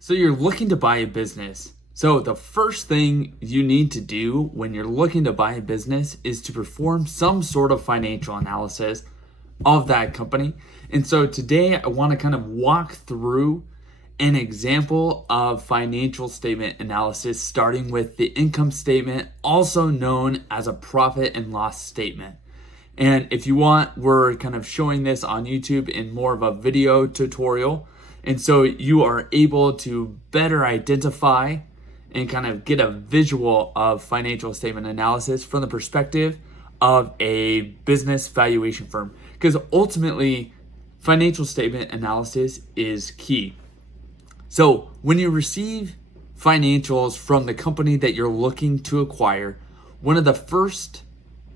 So you're looking to buy a business. So the first thing you need to do when you're looking to buy a business is to perform some sort of financial analysis of that company. And so today I want to kind of walk through an example of financial statement analysis, starting with the income statement, also known as a profit and loss statement. And if you want, we're kind of showing this on YouTube in more of a video tutorial. And so you are able to better identify and kind of get a visual of financial statement analysis from the perspective of a business valuation firm. Because ultimately, financial statement analysis is key. So when you receive financials from the company that you're looking to acquire, one of the first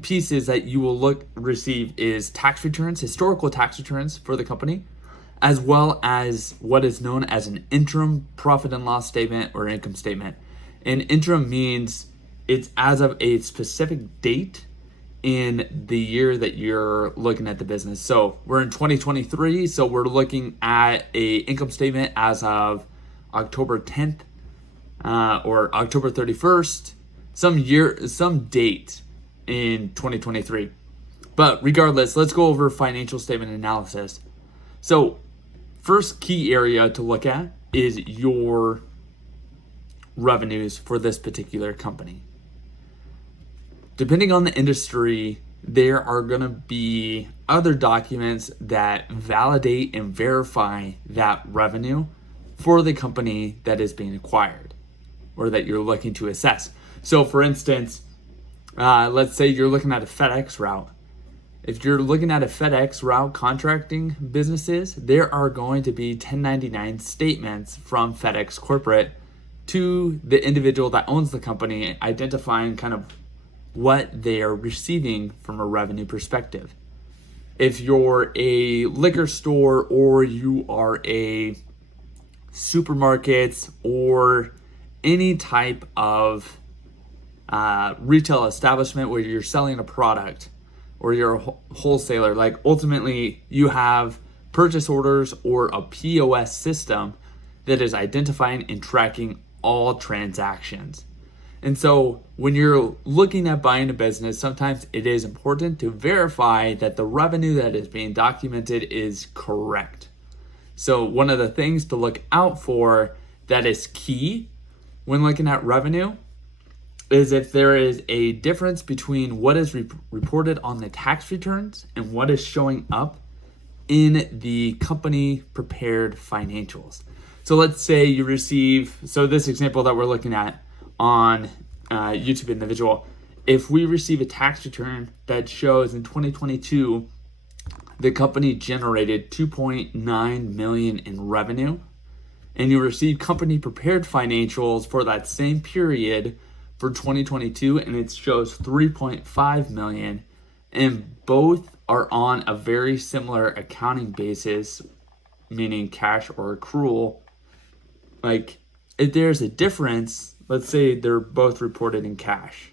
pieces that you will receive is tax returns, historical tax returns for the company, as well as what is known as an interim profit and loss statement or income statement. An interim means it's as of a specific date in the year that you're looking at the business. So we're in 2023, so we're looking at a income statement as of October 10th or October 31st, some date in 2023. But regardless, let's go over financial statement analysis. So first key area to look at is your revenues for this particular company. Depending on the industry, there are going to be other documents that validate and verify that revenue for the company that is being acquired or that you're looking to assess. So for instance, let's say you're looking at a FedEx route. If you're looking at a FedEx route contracting businesses, there are going to be 1099 statements from FedEx corporate to the individual that owns the company, identifying kind of what they are receiving from a revenue perspective. If you're a liquor store or you are a supermarket or any type of retail establishment where you're selling a product or you're a wholesaler, like ultimately you have purchase orders or a POS system that is identifying and tracking all transactions. And so when you're looking at buying a business, sometimes it is important to verify that the revenue that is being documented is correct. So one of the things to look out for that is key when looking at revenue is if there is a difference between what is reported on the tax returns and what is showing up in the company prepared financials. So let's say you receive, so this example that we're looking at on YouTube individual, if we receive a tax return that shows in 2022 the company generated 2.9 million in revenue, and you receive company prepared financials for that same period for 2022 and it shows 3.5 million, and both are on a very similar accounting basis, meaning cash or accrual. Like if there's a difference, let's say they're both reported in cash.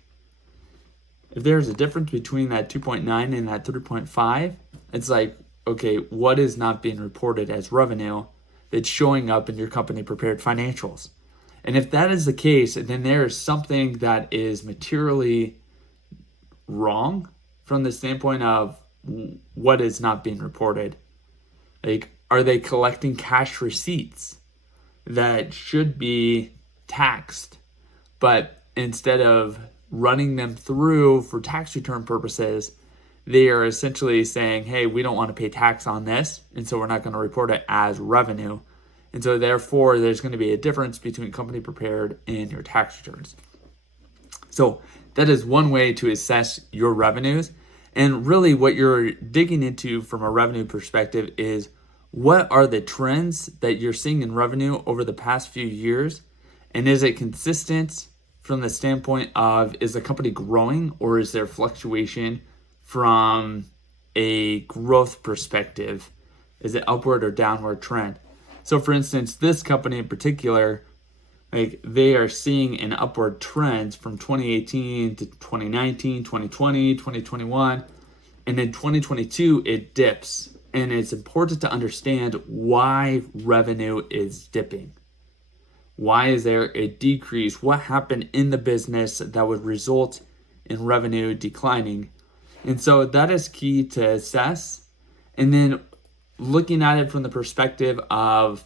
If there's a difference between that 2.9 and that 3.5, it's like, okay, what is not being reported as revenue that's showing up in your company prepared financials? And if that is the case, then there is something that is materially wrong from the standpoint of what is not being reported. Like, are they collecting cash receipts that should be taxed, but instead of running them through for tax return purposes, they are essentially saying, hey, we don't want to pay tax on this, and so we're not going to report it as revenue. And so therefore, there's going to be a difference between company prepared and your tax returns. So that is one way to assess your revenues. And really what you're digging into from a revenue perspective is what are the trends that you're seeing in revenue over the past few years? And is it consistent from the standpoint of, is the company growing or is there fluctuation from a growth perspective? Is it upward or downward trend? So for instance, this company in particular, like they are seeing an upward trend from 2018 to 2019, 2020, 2021, and in 2022 it dips. And it's important to understand why revenue is dipping. Why is there a decrease? What happened in the business that would result in revenue declining? And so that is key to assess. And then looking at it from the perspective of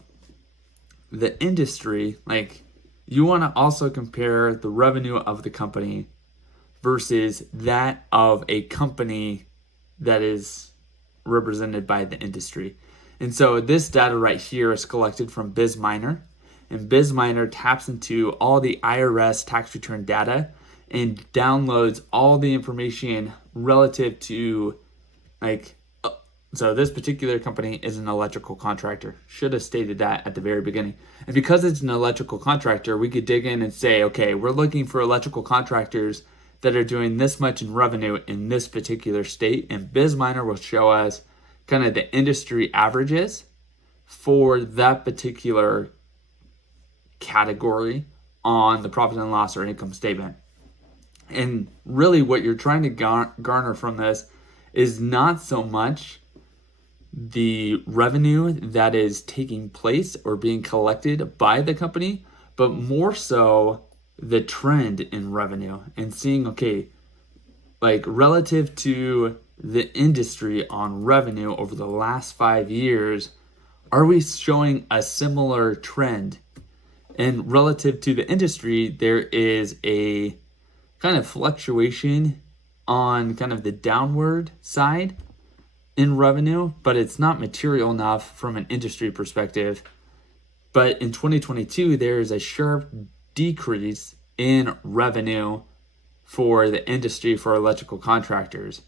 the industry, like you want to also compare the revenue of the company versus that of a company that is represented by the industry. And so this data right here is collected from BizMiner, and BizMiner taps into all the IRS tax return data and downloads all the information relative to so this particular company is an electrical contractor. Should have stated that at the very beginning. And because it's an electrical contractor, we could dig in and say, okay, we're looking for electrical contractors that are doing this much in revenue in this particular state. And BizMiner will show us kind of the industry averages for that particular category on the profit and loss or income statement. And really what you're trying to garner from this is not so much the revenue that is taking place or being collected by the company, but more so the trend in revenue and seeing, okay, like relative to the industry on revenue over the last 5 years, are we showing a similar trend? And relative to the industry, there is a kind of fluctuation on kind of the downward side in revenue, but it's not material enough from an industry perspective. But in 2022, there is a sharp decrease in revenue for the industry for electrical contractors.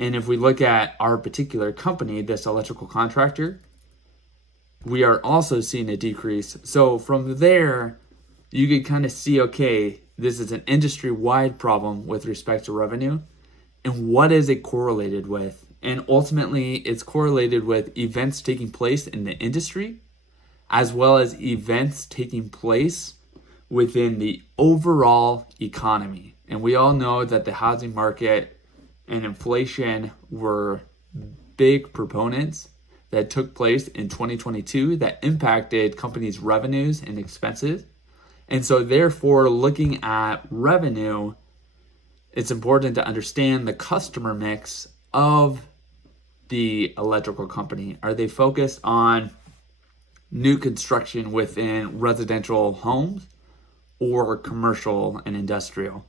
And if we look at our particular company, this electrical contractor, we are also seeing a decrease. So from there, you could kind of see, okay, this is an industry-wide problem with respect to revenue. And what is it correlated with? And ultimately, it's correlated with events taking place in the industry, as well as events taking place within the overall economy. And we all know that the housing market and inflation were big proponents that took place in 2022 that impacted companies' revenues and expenses. And so therefore, looking at revenue, it's important to understand the customer mix of the electrical company. Are they focused on new construction within residential homes or commercial and industrial?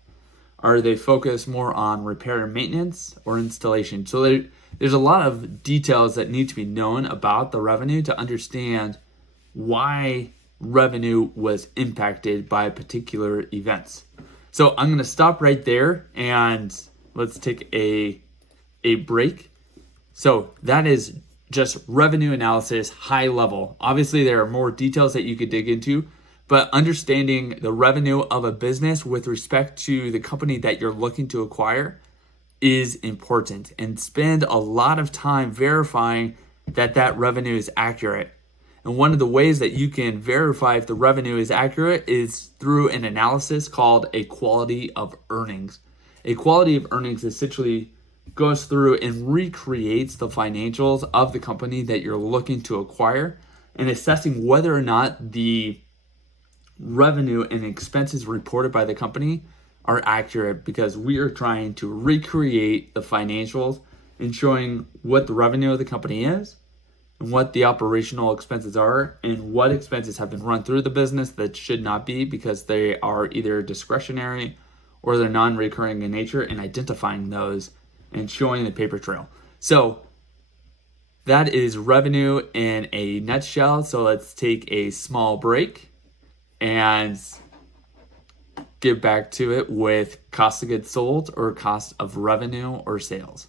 Are they focused more on repair and maintenance or installation? So there's a lot of details that need to be known about the revenue to understand why revenue was impacted by particular events. So I'm going to stop right there and let's take a break. So that is just revenue analysis, high level. Obviously, there are more details that you could dig into, but understanding the revenue of a business with respect to the company that you're looking to acquire is important, and spend a lot of time verifying that that revenue is accurate. And one of the ways that you can verify if the revenue is accurate is through an analysis called a quality of earnings. A quality of earnings essentially goes through and recreates the financials of the company that you're looking to acquire and assessing whether or not the revenue and expenses reported by the company are accurate, because we are trying to recreate the financials and showing what the revenue of the company is and what the operational expenses are and what expenses have been run through the business that should not be because they are either discretionary or they're non-recurring in nature, and identifying those and showing the paper trail. So that is revenue in a nutshell. So let's take a small break and get back to it with cost of goods sold or cost of revenue or sales.